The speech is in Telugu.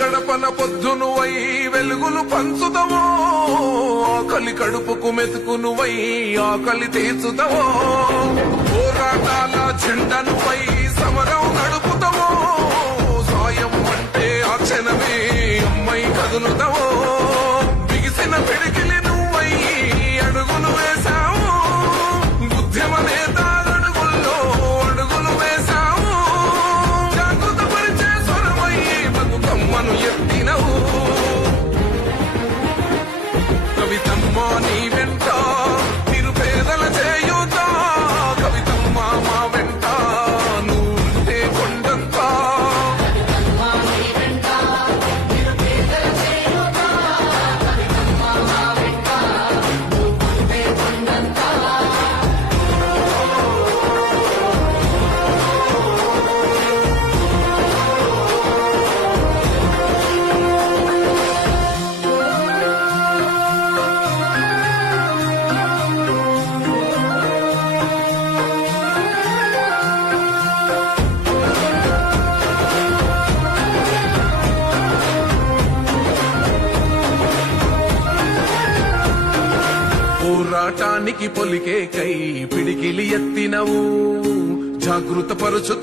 గడపన పొద్దునువై వెలుగులు పంచుతవో, ఆకలి కడుపుకు మెతుకునువై ఆకలి తీర్చుతవో, పోరాటాల జెండనువై సమరం నడుపుతవో, సాయం అంటే ఆ క్షణమే అమ్మై కదులుతవో, బిగిసిన పిడికిలి నువ్వై అడుగులు వేశావు, ఉద్యమ నేత అడుగుల్లో అడుగులు వేశావు, జాగృత పరిచే స్వరమై బతుకమ్మను ఎత్తినవు. కవితమ్మ నీ వెంట నిరుపేదల చేయూత, కవితమ్మ మా వెంట నువ్వుంటే కొండంతా. పోరాటానికి పొలికే కై పిడికిలి ఎత్తినవు, జాగృత పరుచు